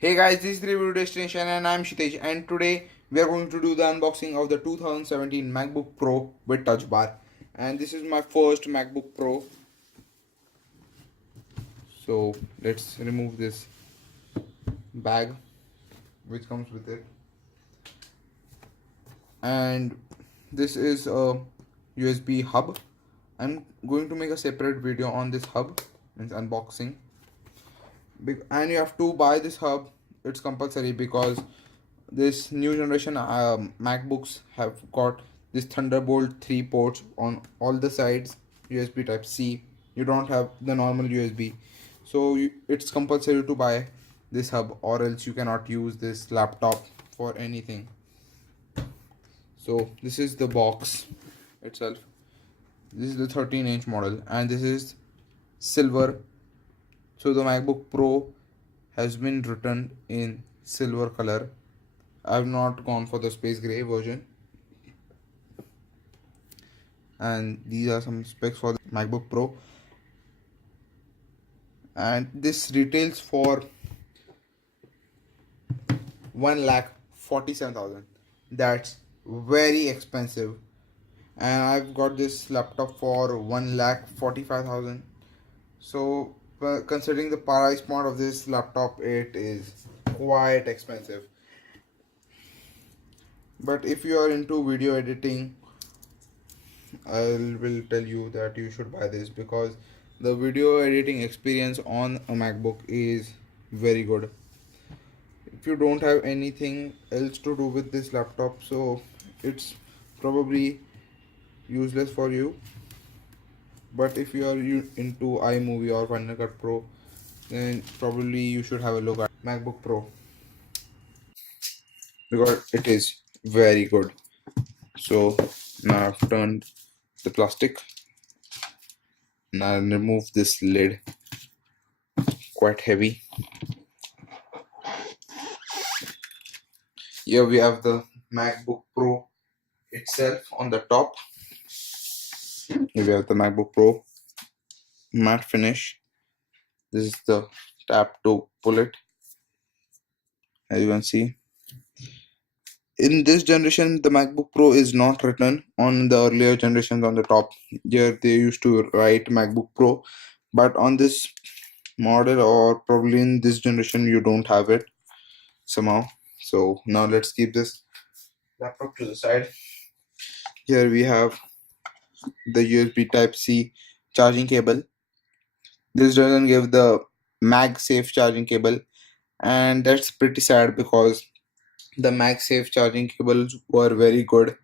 Hey guys, this is the review destination and I'm Shitesh, and today we are going to do the unboxing of the 2017 MacBook Pro with Touch Bar. And this is my first MacBook Pro. So let's remove this bag which comes with it. And this is a USB hub. I'm going to make a separate video on this hub, means unboxing. And you have to buy this hub, it's compulsory because this new generation MacBooks have got this Thunderbolt 3 ports on all the sides, USB type C. You don't have the normal USB, so it's compulsory to buy this hub, or else you cannot use this laptop for anything. So this is the box itself. This is the 13-inch model and this is silver. So the MacBook Pro has been written in silver color. I've not gone for the space gray version. And these are some specs for the MacBook Pro. And this retails for 1,47,000. That's very expensive. And I've got this laptop for 1,45,000. So considering the price point of this laptop, it is quite expensive. But if you are into video editing, I will tell you that you should buy this because the video editing experience on a MacBook is very good. If you don't have anything else to do with this laptop, so it's probably useless for you. But if you are into iMovie or Final Cut Pro, then probably you should have a look at MacBook Pro because it is very good. So now I've turned the plastic. Now I'll remove this lid, quite heavy. Here we have the MacBook Pro itself on the top. Here we have the MacBook Pro matte finish. This is the tab to pull it. As you can see, in this generation the MacBook Pro is not written. On the earlier generations on the top here they used to write MacBook Pro, but on this model or probably in this generation you don't have it somehow. So now let's keep this laptop to the side. Here we have the USB type C charging cable. This doesn't give the MagSafe charging cable, and that's pretty sad because the MagSafe charging cables were very good.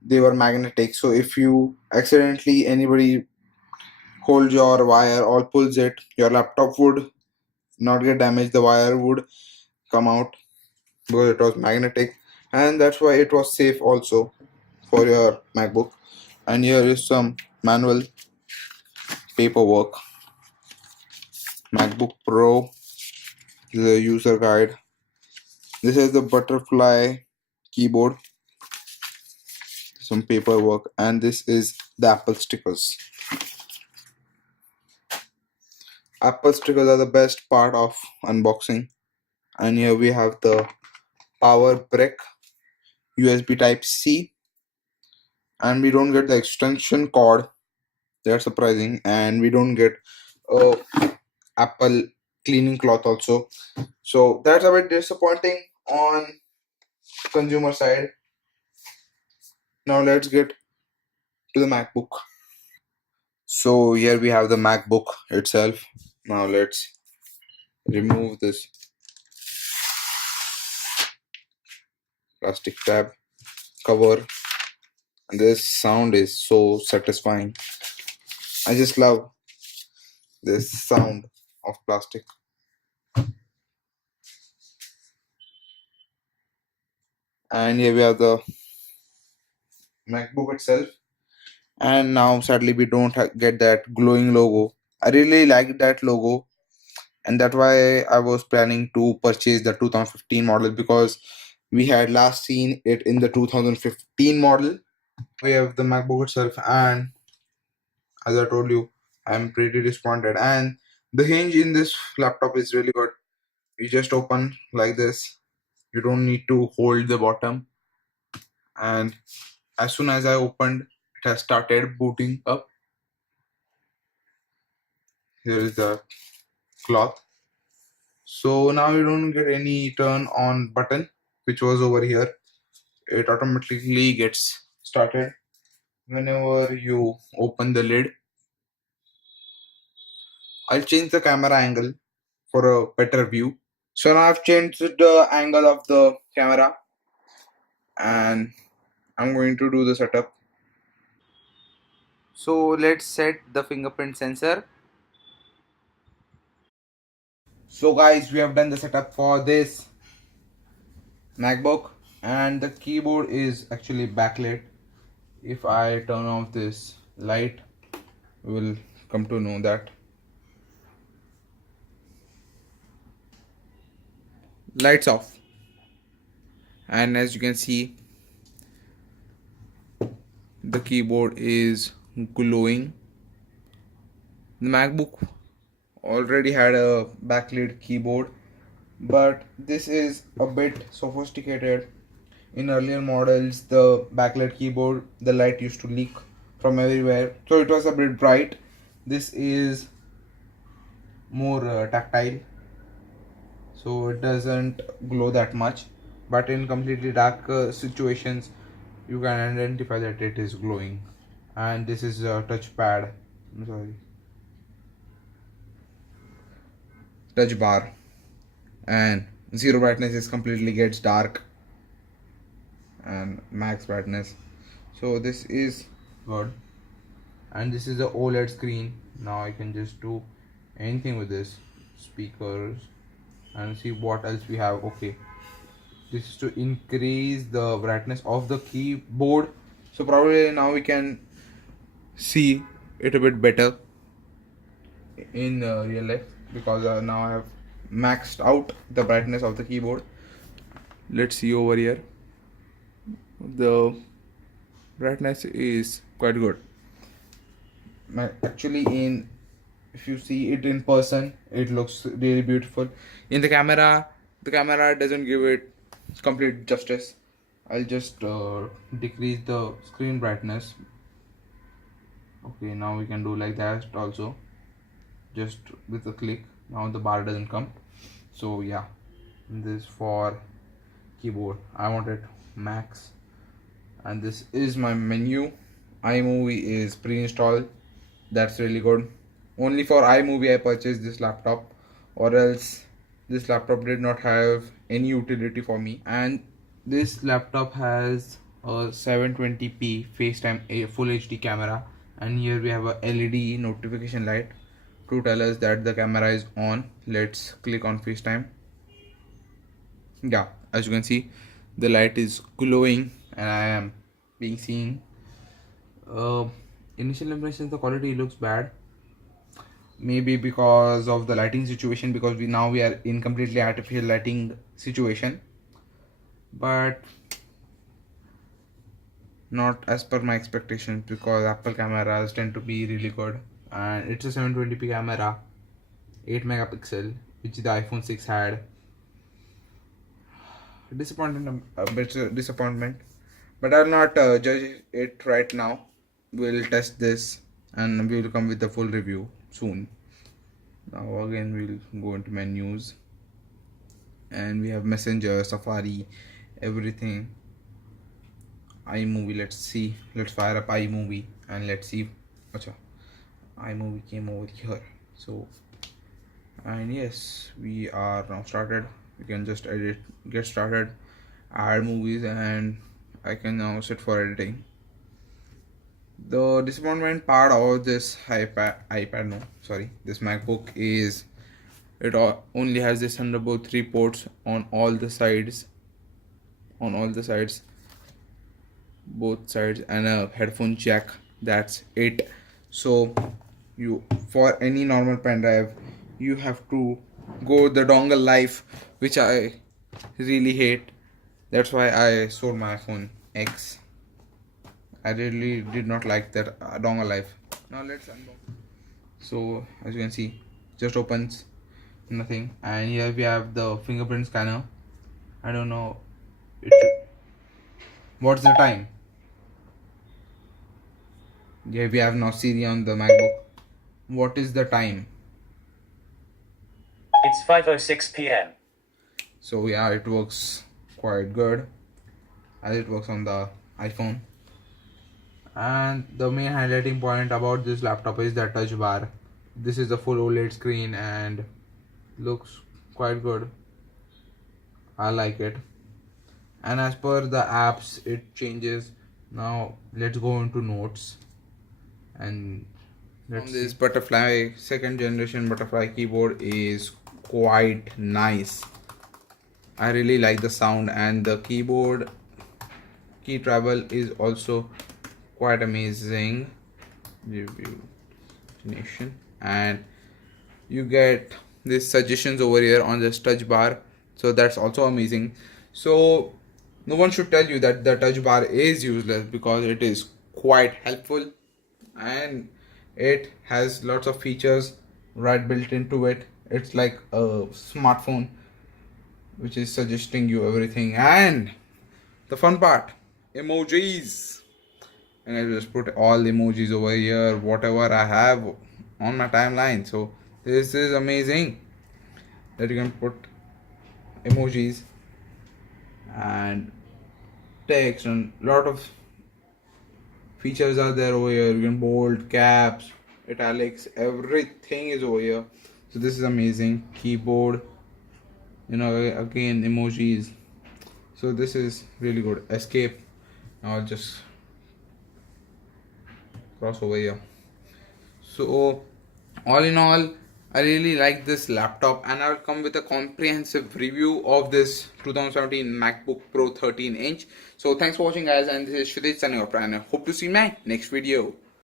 They were magnetic, so if you accidentally anybody holds your wire or pulls it, your laptop would not get damaged. The wire would come out because it was magnetic, and that's why it was safe also for your MacBook. And here is some manual paperwork. MacBook Pro, the user guide. This is the butterfly keyboard, some paperwork, and this is the Apple stickers. Apple stickers are the best part of unboxing. And here we have the power brick, USB type C, and we don't get the extension cord. That's surprising. And we don't get a Apple cleaning cloth also. So that's a bit disappointing on consumer side. Now let's get to the MacBook. So here we have the MacBook itself. Now let's remove this plastic tab cover, and this sound is so satisfying. I just love this sound of plastic. And here we have the MacBook itself, and now sadly we don't get that glowing logo. I really like that logo, and that's why I was planning to purchase the 2015 model because we had last seen it in the 2015 model. We have the MacBook itself, and as I told you, I'm pretty disappointed. And the hinge in this laptop is really good. you just open like this. You don't need to hold the bottom. And as soon as I opened, it has started booting up. Here is the cloth. So now you don't get any turn on button which was over here. It automatically gets started whenever you open the lid. I'll change the camera angle for a better view. So now I've changed the angle of the camera and I'm going to do the setup. So let's set the fingerprint sensor. So guys, we have done the setup for this MacBook and the keyboard is actually backlit. If I turn off this light, we will come to know that. Lights off. And as you can see, the keyboard is glowing. The MacBook already had a backlit keyboard, but this is a bit sophisticated. In earlier models, the backlit keyboard, the light used to leak from everywhere, so it was a bit bright. This is more tactile, so it doesn't glow that much, but in completely dark situations you can identify that it is glowing. And this is a touchpad, I'm sorry, touch bar, and zero brightness is completely gets dark and max brightness, so this is good. And this is the OLED screen. Now I can just do anything with this, speakers, and see what else we have. Okay, this is to increase the brightness of the keyboard, so probably now we can see it a bit better in real life, because now I have maxed out the brightness of the keyboard. Let's see over here, the brightness is quite good. Actually, in if you see it in person, it looks really beautiful. In the camera doesn't give it complete justice. I'll just decrease the screen brightness. Okay, now we can do like that also, just with a click. Now the bar doesn't come. So yeah, this for keyboard I wanted max. And this is my menu. iMovie is pre-installed. That's really good. Only for iMovie I purchased this laptop, or else this laptop did not have any utility for me. And this laptop has a 720p FaceTime a full HD camera, and here we have a LED notification light to tell us that the camera is on. Let's click on FaceTime. Yeah, as you can see, the light is glowing and I am being seen. Initial impressions, the quality looks bad, maybe because of the lighting situation, because we are in completely artificial lighting situation, but not as per my expectations, because Apple cameras tend to be really good. And it's a 720p camera, 8 megapixel, which the iPhone 6 had. Disappointment, a bit disappointment, but I'll not judge it right now. We'll test this and we will come with the full review soon. Now again we'll go into menus, and we have Messenger, Safari, everything. iMovie, let's see, let's fire up iMovie and let's see. Acha, iMovie came over here. So, and yes, we are now started. We can just get started, add movies, and I can now sit for editing. The disappointment part of this this MacBook is it only has this Thunderbolt 3 ports on all the sides, both sides, and a headphone jack. That's it. So you, for any normal pen drive, you have to go the dongle life, which I really hate. That's why I sold my iPhone X. I really did not like that dongle life. Now let's unbox. So as you can see, just opens nothing. And here we have the fingerprint scanner. I don't know it, what's the time. Here we have now Siri on the MacBook. What is the time? It's 5:06 p.m. So yeah, it works quite good as it works on the iPhone. And the main highlighting point about this laptop is the touch bar. This is the full OLED screen and looks quite good. I like it. And as per the apps, it changes. Now let's go into notes and let's this butterfly second generation butterfly keyboard is quite nice. I really like the sound, and the keyboard key travel is also quite amazing. Review nation, and you get these suggestions over here on this touch bar, so that's also amazing. So no one should tell you that the touch bar is useless, because it is quite helpful and it has lots of features right built into it. It's like a smartphone which is suggesting you everything. And the fun part, emojis. And I just put all emojis over here, whatever I have on my timeline. So this is amazing that you can put emojis and text, and lot of features are there over here. You can bold, caps, italics, everything is over here. So this is amazing. Keyboard, again emojis. So this is really good. Escape. Now I'll just cross over here. So all in all, I really like this laptop, and I'll come with a comprehensive review of this 2017 MacBook Pro 13-inch. So thanks for watching, guys, and this is Shudit signing off, and I hope to see you in my next video.